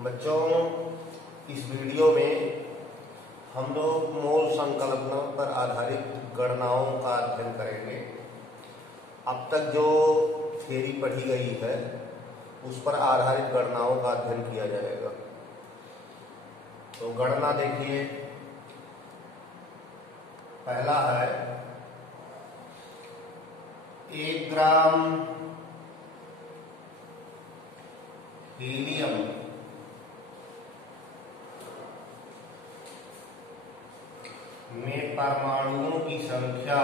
बच्चों, इस वीडियो में हम लोग मोल संकल्पना पर आधारित गणनाओं का अध्ययन करेंगे। अब तक जो थ्योरी पढ़ी गई है उस पर आधारित गणनाओं का अध्ययन किया जाएगा। तो गणना देखिए, पहला है 1 ग्राम हीलियम में परमाणुओं की संख्या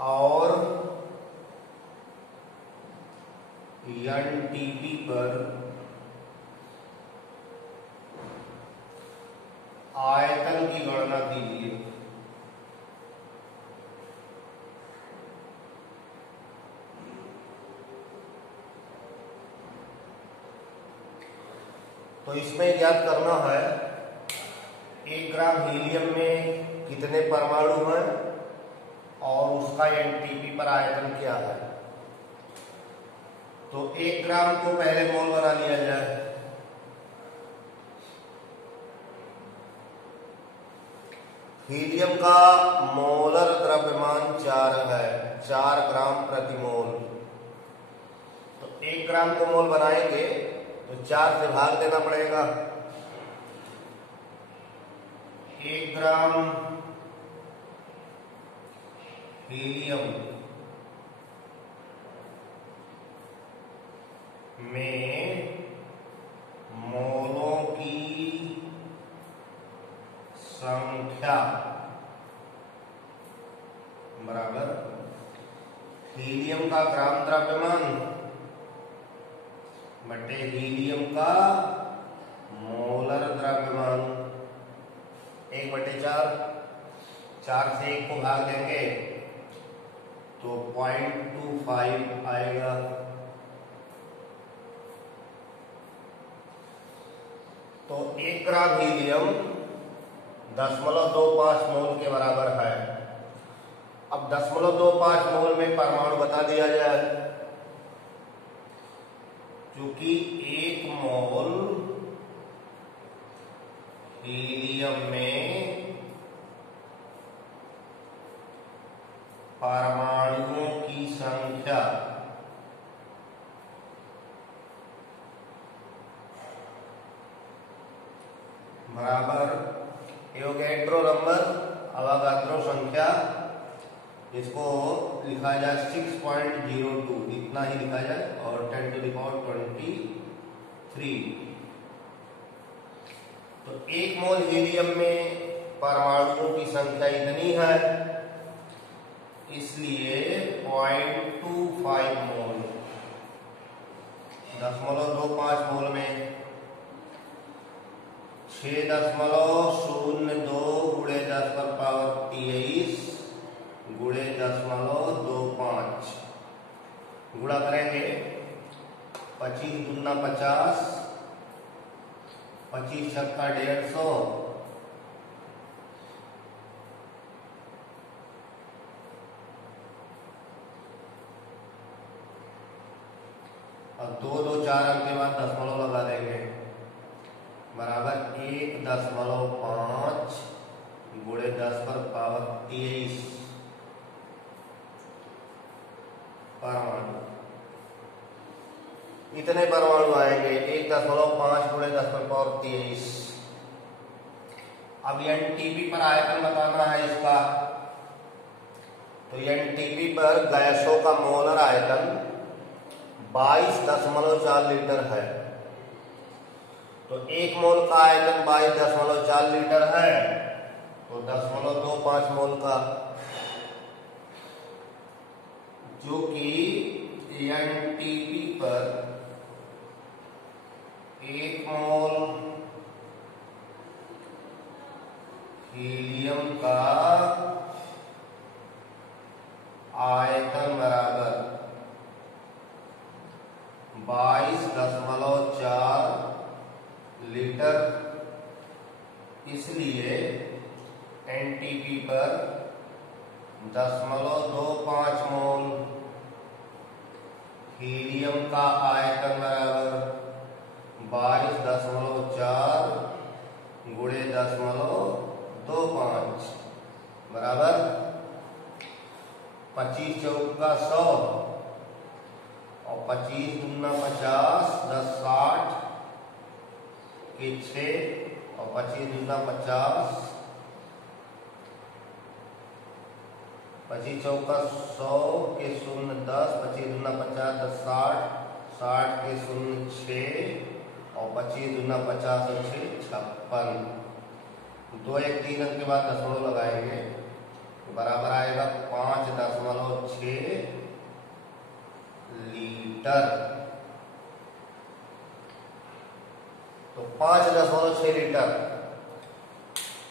और एनटीपी पर आयतन की गणना कीजिए। तो इसमें ज्ञात करना है 1 ग्राम हीलियम में कितने परमाणु हैं और उसका एनटीपी पर आयतन क्या है। तो 1 ग्राम को पहले मोल बना लिया जाए। हीलियम का मोलर द्रव्यमान 4 है, 4 ग्राम प्रति मोल। तो 1 ग्राम को मोल बनाएंगे तो 4 से भाग देना पड़ेगा। 1 ग्राम हीलियम में मोलों की संख्या बराबर हीलियम का ग्राम द्रव्यमान बटे हीलियम का मोलर द्रव्यमान 1/4। 4 से 1 को भाग देंगे तो 0.25 आएगा। तो 1 ग्राम हीलियम 0.25 मोल के बराबर है। अब 0.25 मोल में परमाणु बता दिया जाए, क्योंकि 1 मोल हीलियम में परमाणुओं की संख्या बराबर एवोगैड्रो नंबर, अवागाद्रो संख्या, इसको लिखा जाए 6.02, इतना ही लिखा जाए, और 10⁻23। तो 1 मोल हीलियम में परमाणुओं की संख्या इतनी है, इसलिए 0.25 मोल 0.25 मोल में 6.02 गुणे 10⁻23 गुणे 10.25 गुणा करेंगे 25 दूना 50, 25 छक्का 150, अब 2 4 अंक के बाद दशमलव लगा देंगे, बराबर 1.5 गुणे 10⁻23 परमाणु। इतने परमाणु आएंगे 1.5 गुणे 10⁻23। अब एनटीपी पर आयतन बताना है इसका। तो एनटीपी पर गैसों का मोलर आयतन 22.4 लीटर है। तो 1 मोल का आयतन 22.4 लीटर है, तो 0.25 मोल का, जो कि एनटीपी पर 1 मोल हीलियम का आयतन बराबर 22.4 लीटर। इसलिए एनटीपी पर 0.25 मोल हीलियम का आयतन बराबर 22.4 गुणे 10.25 बराबर 25 चौका 100 और 25 दूना 50 10 60 के 6 और 25 दूना 50 25 चौका 100 के 0 10 25 दूना 50 10 60 60 के 0 6 और 25 दूना 50 और 6 56 2 1 3 अंक के बाद दशमलव लगाएंगे बराबर आएगा 5.6 लीटर। तो 5.6 लीटर।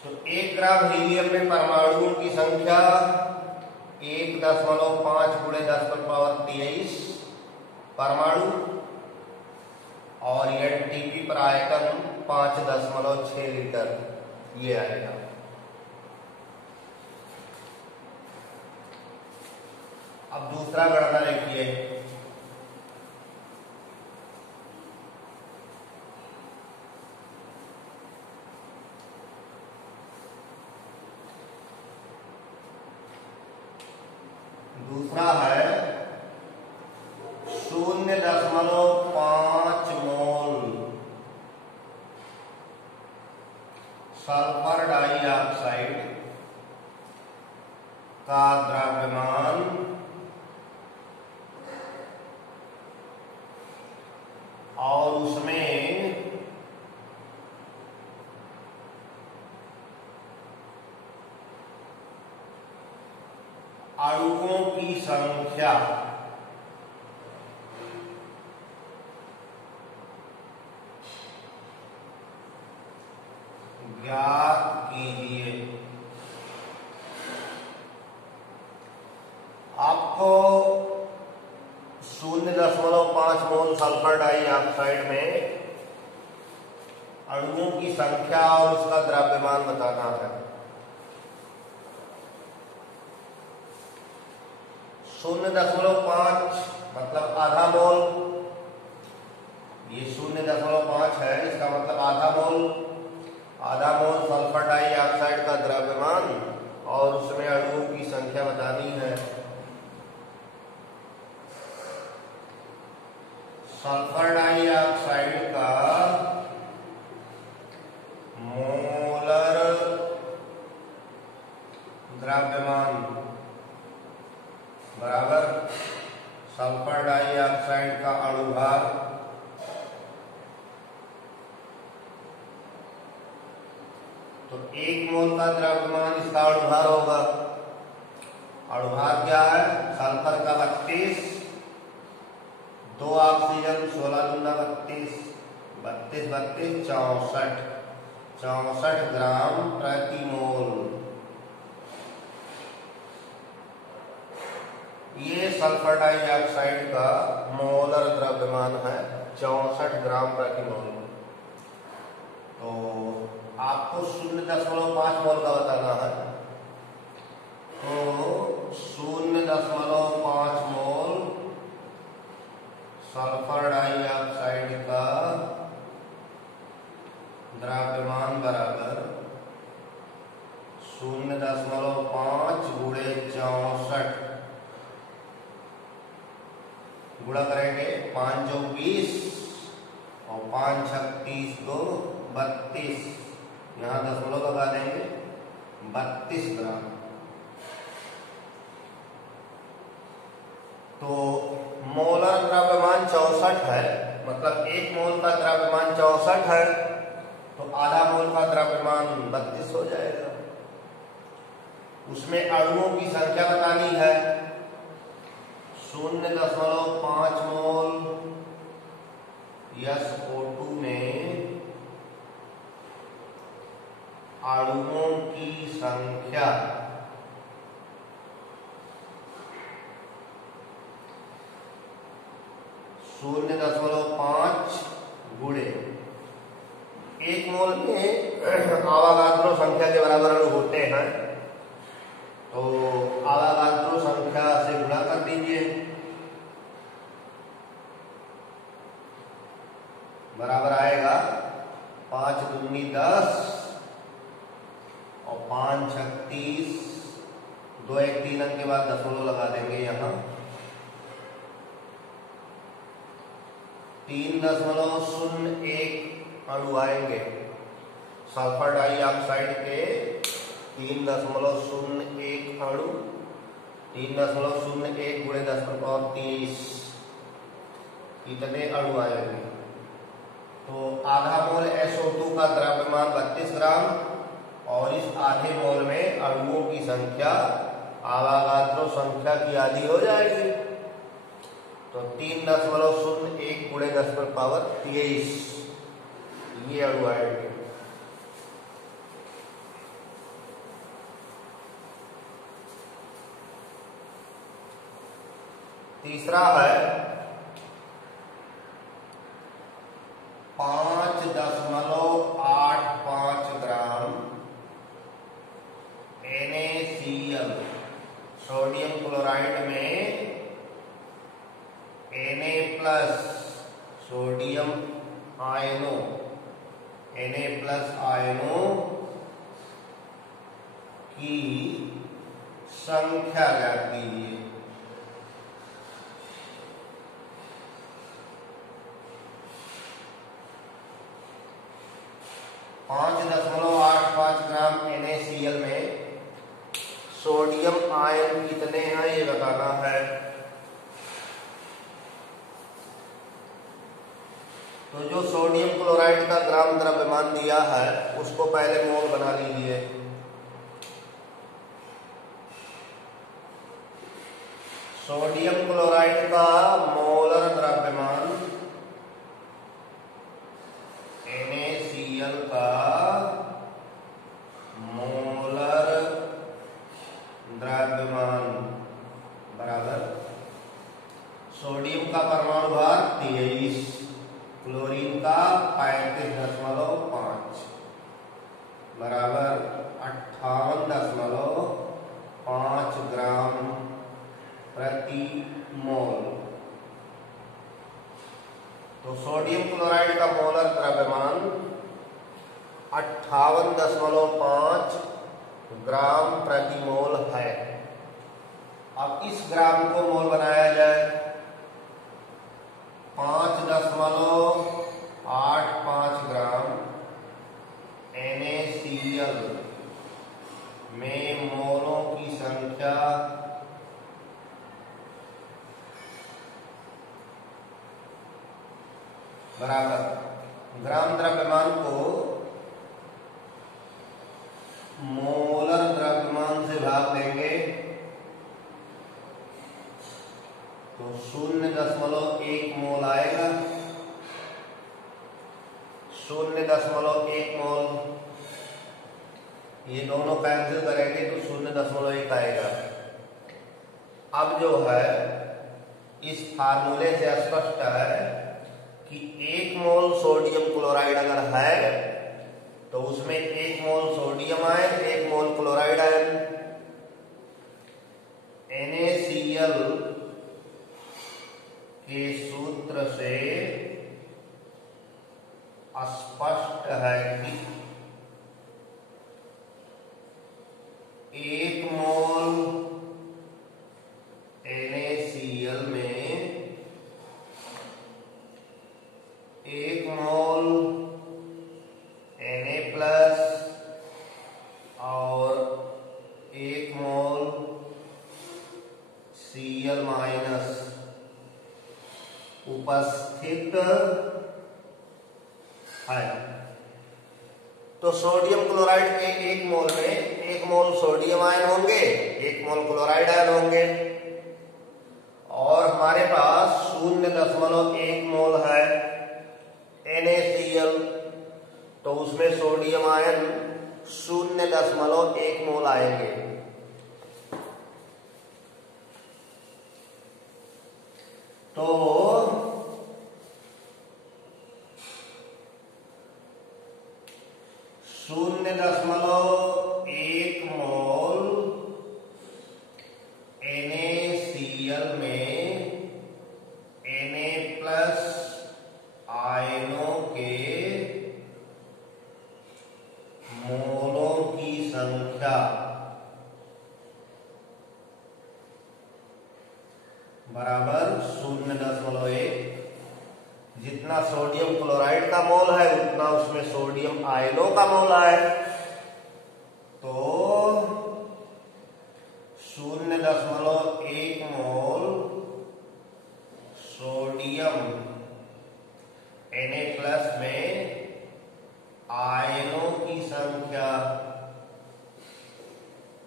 तो 1 ग्राम हीलियम में परमाणुओं की संख्या 1.5 गुणे 10⁻23 परमाणु और एनटीपी पर आयतन 5.6 लीटर ये आएगा। अब दूसरा गणना देखिए। दूसरा है 0.5 मोल सल्फर डाइऑक्साइड का द्रव्यमान और उसमें अणुओं की संख्या ज्ञात कीजिए। आपको 0.5 मोल सल्फर डाइऑक्साइड में अणुओं की संख्या और उसका द्रव्यमान बताना है। 0.5 मतलब आधा मोल, ये 0.5 है, इसका मतलब आधा मोल सल्फर डाइऑक्साइड का द्रव्यमान और उसमें अणुओं की संख्या बतानी है। सल्फर डाइऑक्साइड का मोलर द्रव्यमान बराबर सल्फर डाइऑक्साइड का अणुभार तो 1 मोल का द्रव्यमान इसका अणुभार होगा। अणुभार क्या है? सल्फर का 32, 2 ऑक्सीजन 16 दूना 32 32 32 64 ग्राम प्रति मोल। ये सल्फर डाइऑक्साइड का मोलर द्रव्यमान है 64 ग्राम प्रति मोल। तो आपको 0.5 मोल का बताना है। तो 0.5 मोल सल्फर डाइऑक्साइड का द्रव्यमान बराबर 0.5 गुणे 64 गुणा करेंगे 5 जो 20 और 5 36 2 32 यहाँ दशमलव लगा देंगे 32 ग्राम। तो मोलर द्रव्यमान 64 है, मतलब 1 मोल का द्रव्यमान 64 है, तो आधा मोल का द्रव्यमान 32 हो जाएगा। उसमें अणुओं की संख्या बतानी है। 0.5 मोल SO2 में अणुओं की संख्या 0.5 गुणे 1 मोल में आवागाद्रो संख्या के बराबर अणु होते हैं 5 36, 2 1 3 अंक के बाद दशमलव लगा देंगे यहाँ, 3.01 अणु आएंगे। सल्फर डाइऑक्साइड के 3.01 अणु, 3.01 गुणे 10⁻23 इतने अणु आएंगे। तो आधा मोल SO2 का द्रव्यमान 32 ग्राम और इस आधे मोल में अणुओं की संख्या आवागाद्रो संख्या की आधी हो जाएगी। तो 3.01 गुणे 10⁻23 ये अणु आएंगे। तीसरा है 5.85 ग्राम NaCl, सोडियम क्लोराइड में Na+ सोडियम आयनों, Na+ आयनों की संख्या ज्ञात कीजिए। 5.85 ग्राम NaCl में सोडियम आयन कितने हैं ये बताना है। तो जो सोडियम क्लोराइड का ग्राम द्रव्यमान दिया है उसको पहले मोल बना लीजिए। सोडियम क्लोराइड का मोलर द्रव्यमान NaCl का मोलर द्रव्यमान बराबर सोडियम का परमाणु भार 23, क्लोरीन का 35.5 बराबर 58.5 ग्राम प्रति मोल। तो सोडियम क्लोराइड का मोलर द्रव्यमान 58.5 ग्राम प्रति मोल है। अब इस ग्राम को मोल बनाया जाए। 5.85 ग्राम NaCl में मोलों की संख्या बराबर ग्राम द्रव्यमान को मोलर द्रव्यमान से भाग देंगे तो 0.1 मोल आएगा। 0.1 मोल, ये दोनों कैंसिल करेंगे तो 0.1 आएगा। अब जो है इस फार्मूले से स्पष्ट है कि 1 मोल सोडियम क्लोराइड अगर है तो उसमें 1 मोल सोडियम आयन, 1 मोल क्लोराइड आयन। NaCl के सूत्र से स्पष्ट है कि 1 मोल NaCl में 1 मोल Na+ और 1 मोल Cl- उपस्थित है। तो सोडियम क्लोराइड के 1 मोल में 1 मोल सोडियम आयन होंगे, 1 मोल क्लोराइड आयन होंगे और हमारे पास 0.1 मोल है NaCl, तो उसमें सोडियम आयन 0.1 मोल आएंगे। तो 0.1 मोल NaCl में Na+ आयनों के मोलों की संख्या संख्या बराबर 0.1। जितना सोडियम क्लोराइड का मोल है उतना उसमें सोडियम आयनों का मोल है, तो 0.1 मोल सोडियम Na+ में आयनों की संख्या,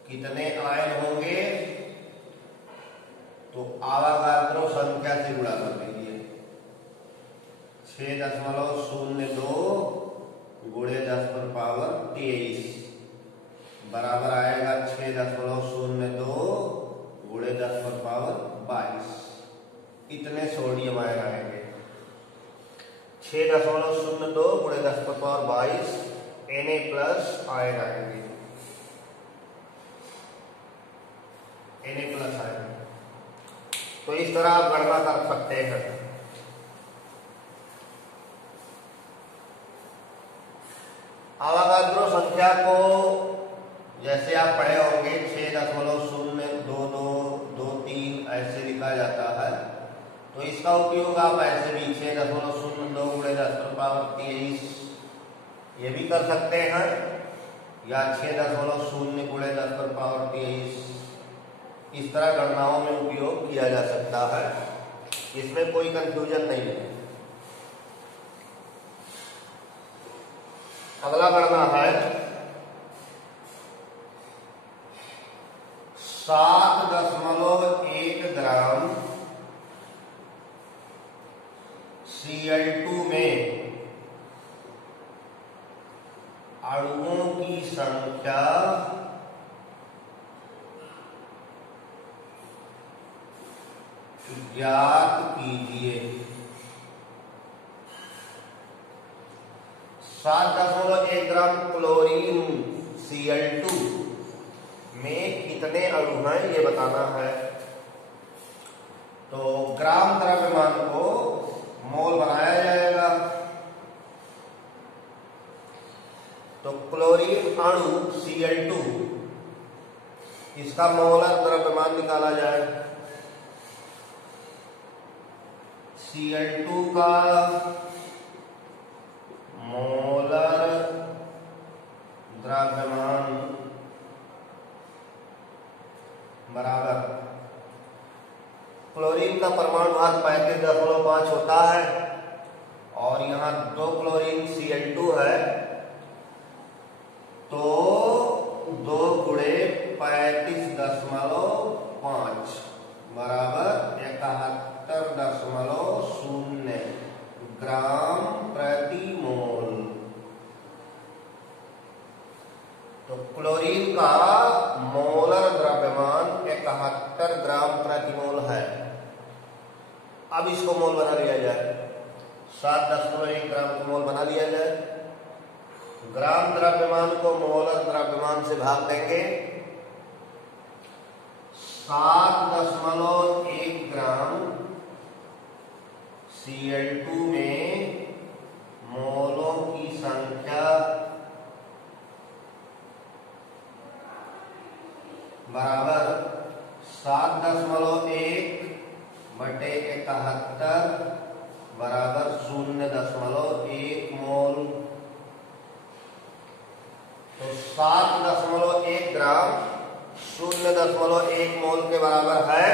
कितने आयन होंगे, तो आवागाद्रो संख्या से गुणा कर दीजिए। 6.02 गुणे 10⁻23 बराबर आएगा 6.02 गुणे 10⁻22। इतने सोडियम आयन आएंगे। 6.02 गुणे 10⁻22 Na+ आयन आएंगे। Na+ ion. तो इस तरह आप गणना कर सकते हैं। आवागाद्रो संख्या को जैसे आप पढ़े होंगे 6.02223 ऐसे लिखा जाता है, तो इसका उपयोग आप ऐसे भी 6.02 गुणे 10⁻23 ये भी कर सकते हैं, या 6.0 गुणे 10⁻23 इस तरह गणनाओं में उपयोग किया जा सकता है। इसमें कोई कंफ्यूजन नहीं है। अगला गणना है 7.1 ग्राम Cl2 में अणुओं की संख्या ज्ञात कीजिए। 7.1 ग्राम क्लोरीन Cl2 में कितने अणु हैं ये बताना है। तो ग्राम द्रव्यमान को मोल बनाया जाएगा। तो क्लोरीन अणु Cl2 इसका मोलर द्रव्यमान निकाला जाए। Cl2 का मोलर द्रव्यमान बराबर क्लोरीन का परमाणु भार 35.5 होता है और यहां 2 क्लोरीन Cl2 है, तो 2 गुणे 35.5 बराबर 71.0 ग्राम प्रति मोल। तो क्लोरीन का मोलर द्रव्यमान 71 ग्राम प्रति मोल है। अब इसको मोल बना लिया जाए। 7.1 ग्राम को मोल बना लिया जाए। ग्राम द्रव्यमान को मोलर द्रव्यमान से भाग देंगे। 7.1 ग्राम Cl2 में मोलों की संख्या बराबर 7.1 बटे 71 बराबर 0.1 मोल। तो 7.1 ग्राम 0.1 मोल के बराबर है।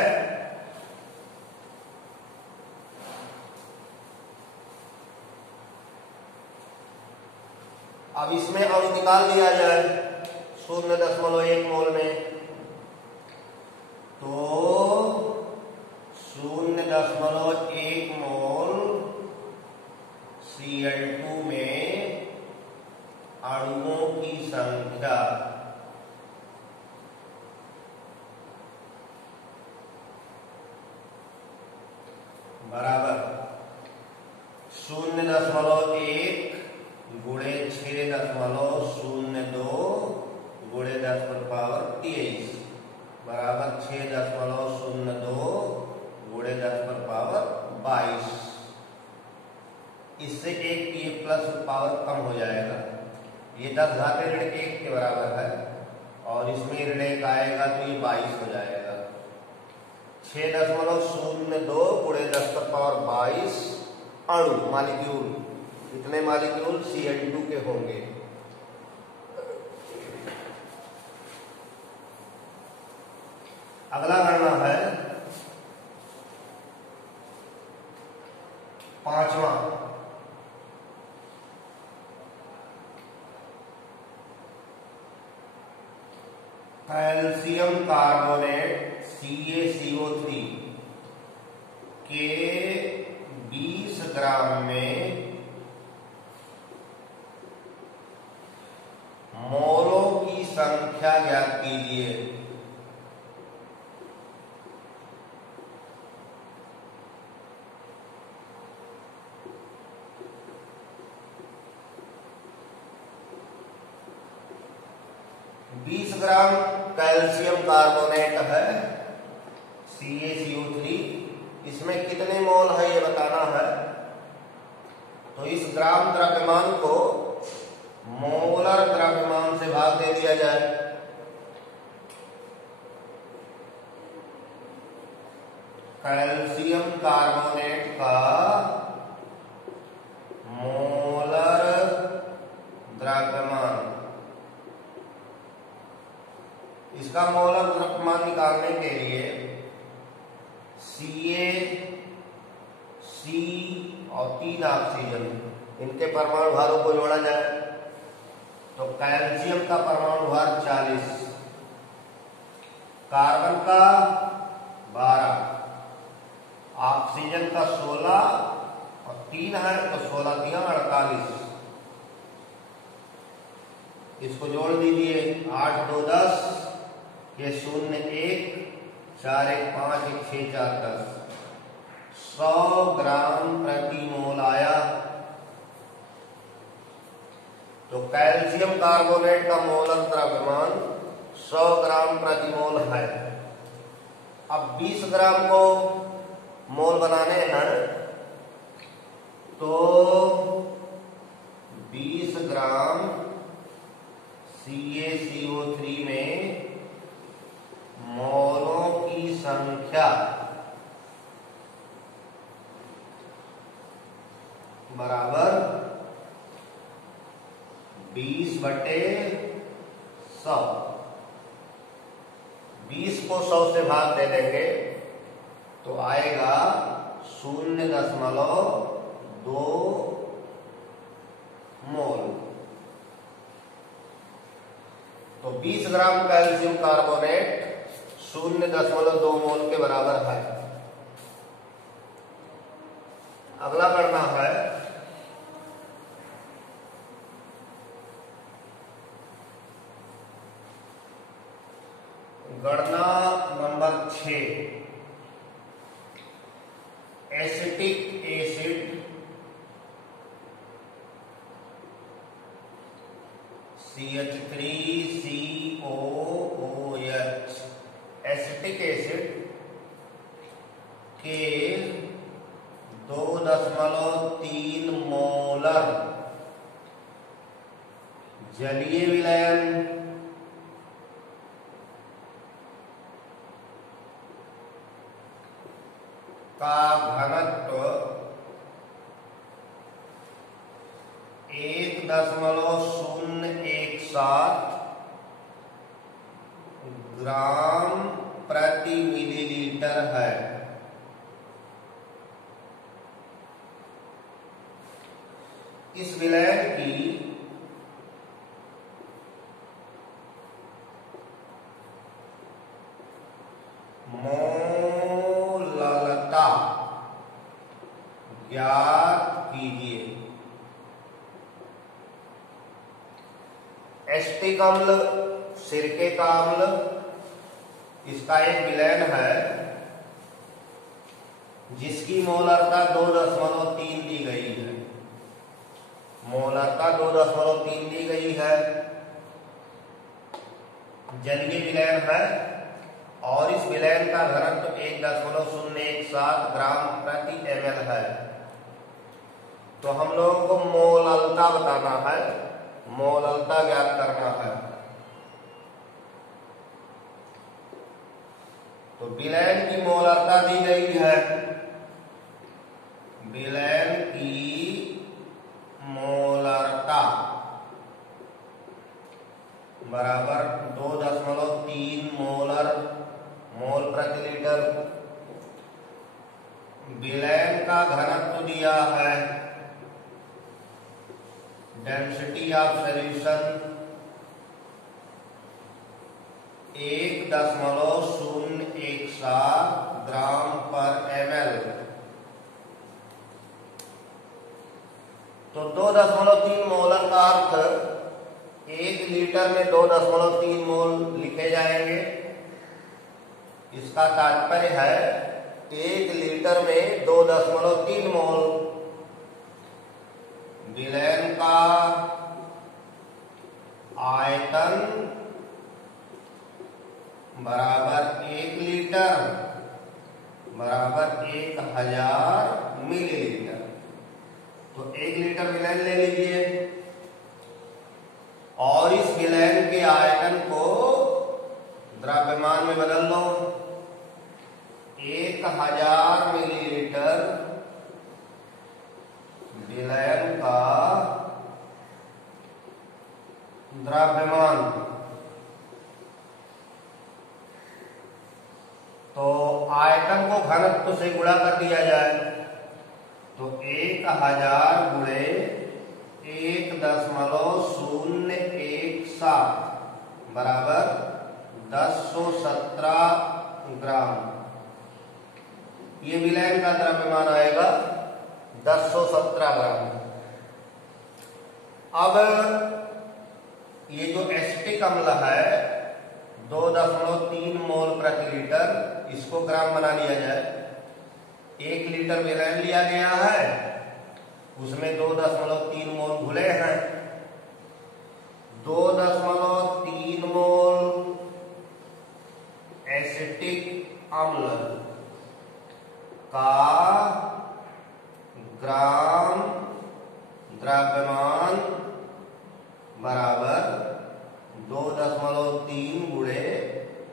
अब इसमें अणु निकाल दिया जाए 0.1 मोल में। तो 0.1 मोल Cl2 में अणुओं की संख्या बराबर 0.1 गुणे 6.02 गुणे 10⁻23 बराबर 6.02 गुणे 10⁻22। इससे एक ये प्लस पावर कम हो जाएगा। ये 10 घाते ऋण 1 के बराबर है और इसमें ऋण 1 आएगा तो ये 22 हो जाएगा। 6.02 गुणे 10⁻22 अणु मालिक्यूल, इतने मालिक्यूल Cl2 के होंगे। अगला गणना है 5वां। कैल्शियम कार्बोनेट CaCO3 के 20 ग्राम में मोलों की संख्या ज्ञात कीजिए। ग्राम कैल्शियम कार्बोनेट है CaCO3, इसमें कितने मोल है ये बताना है। तो इस ग्राम द्रव्यमान को मोलर द्रव्यमान से भाग दे दिया जाए। कैल्शियम कार्बोनेट का मोलर द्रव्यमान, इसका मोलर द्रव्यमान निकालने के लिए CaC और 3 ऑक्सीजन, इनके परमाणु भारों को जोड़ा जाए तो कैल्शियम का परमाणु भार 40, कार्बन का 12, ऑक्सीजन का 16 और 3 है तो 16 3 48। इसको जोड़ दीजिए, 8 2 10, ये 0 1 4 1 5 1 6 4 10, 100 ग्राम प्रति मोल आया। तो कैल्शियम कार्बोनेट का मोलर द्रव्यमान 100 ग्राम प्रति मोल है। अब 20 ग्राम को मोल बनाने हैं तो 20 ग्राम CaCO3 में मोलों की संख्या बराबर 20/100। 20 को 100 से भाग दे देंगे तो आएगा 0.2 मोल। तो 20 ग्राम कैल्शियम कार्बोनेट 0.2 मोल के बराबर है। अगला गणना है गणना number 6। Acetic acid CH3COOH, acetic acid के 2.3 मोलर जलीय विलयन का घनत्व 1.017 ग्राम प्रति मिलीलीटर है। इस विलयन की मोललता ज्ञात कीजिए। एसिटिक अम्ल, सिरके का अम्ल, इसका एक विलयन है जिसकी मोलरता 2.3 दी गई है। मोलरता 2.3 दी गई है, जलीय विलयन है और इस विलयन का घनत्व 1.017 ग्राम प्रति ml है। तो हम लोगों को मोललता बताना है, मोललता ज्ञात करना है। तो विलयन की मोलरता दी गई है, विलयन की मोलरता बराबर 2.3 मोल प्रति लीटर। विलयन का घनत्व दिया है, डेंसिटी ऑफ सॉल्यूशन 1.017 ग्राम पर ml। तो 2.3 मोलर का अर्थ 1 लीटर में 2.3 मोल लिखे जाएंगे। इसका तात्पर्य है 1 लीटर में 2.3 मोल। विलयन का आयतन बराबर 1 लीटर बराबर 1000 मिलीलीटर। तो 1 लीटर विलयन ले लीजिए और इस विलयन के आयतन को द्रव्यमान में बदल लो। 1000 मिलीलीटर विलयन का द्रव्यमान, तो आयतन को घनत्व से गुणा कर दिया जाए तो 1000 गुणे 1.017 बराबर 1017 ग्राम। ये विलयन का द्रव्यमान आएगा 1017 ग्राम। अब ये जो एसिटिक अम्ल है 2.3 मोल प्रति लीटर, इसको ग्राम बना लिया जाए। 1 लीटर विलयन लिया गया है, उसमें 2.3 मोल घुले हैं। 2.3 मोल एसिटिक अम्ल का ग्राम द्रव्यमान बराबर 2.3 गुणे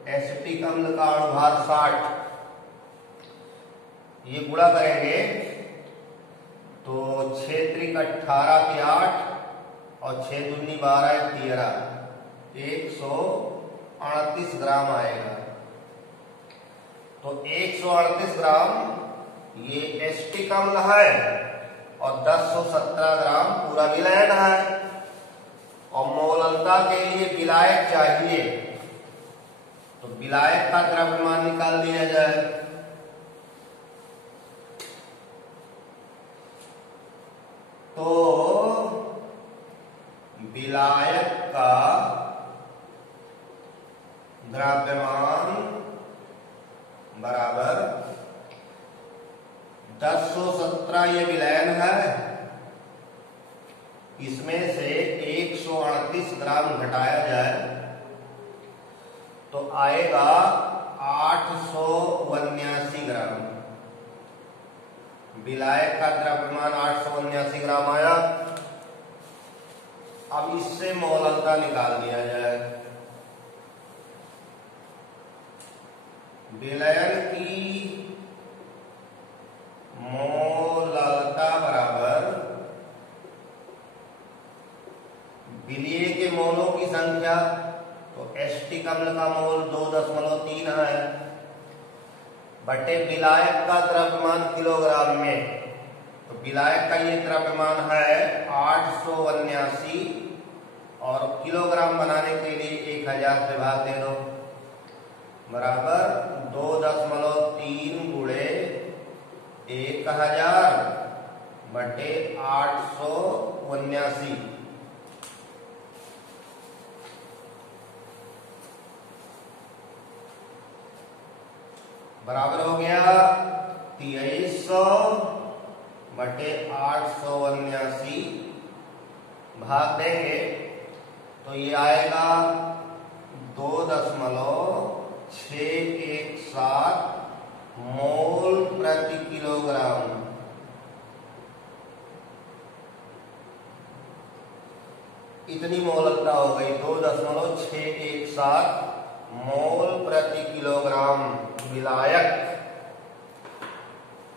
एसिटिक अम्ल का अणुभार 60। ये गुणा करेंगे तो 6 त्रिक 18 के 8 और 6 दूनी 12 13, 138 ग्राम आएगा। तो 138 ग्राम ये एसिटिक अम्ल है और 1017 ग्राम पूरा विलयन है। और मोलरता के लिए विलायक चाहिए, तो विलायक का द्रव्यमान निकाल दिया जाए। तो विलायक का द्रव्यमान बराबर 1017 ये विलयन है, इसमें से 138 ग्राम घटाया जाए तो आएगा 879 ग्राम। विलायक का द्रव्यमान 879 ग्राम आया। अब इससे मोलरता निकाल दिया जाए। विलयन की मोलरता बराबर विलय के मोलों की संख्या, तो एसिटिक अम्ल का मोल 2.3 है बटे विलायक का द्रव्यमान किलोग्राम में। तो विलायक का ये द्रव्यमान है 879 और किलोग्राम बनाने के लिए 1000 से भाग दे दो बराबर 2.3 गुणे 1000 बटे 879 बराबर हो गया 2300 बटे 879। भाग देंगे तो ये आएगा 2.617 मोल प्रति किलोग्राम। इतनी मोलरता हो गई 2.617 मोल प्रति किलोग्राम विलायक।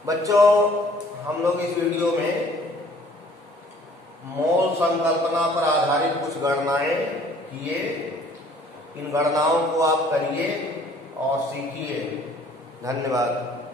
बच्चों, हम लोग इस वीडियो में मोल संकल्पना पर आधारित कुछ गणनाएं किए। इन गणनाओं को आप करिए और सीखिए। धन्यवाद।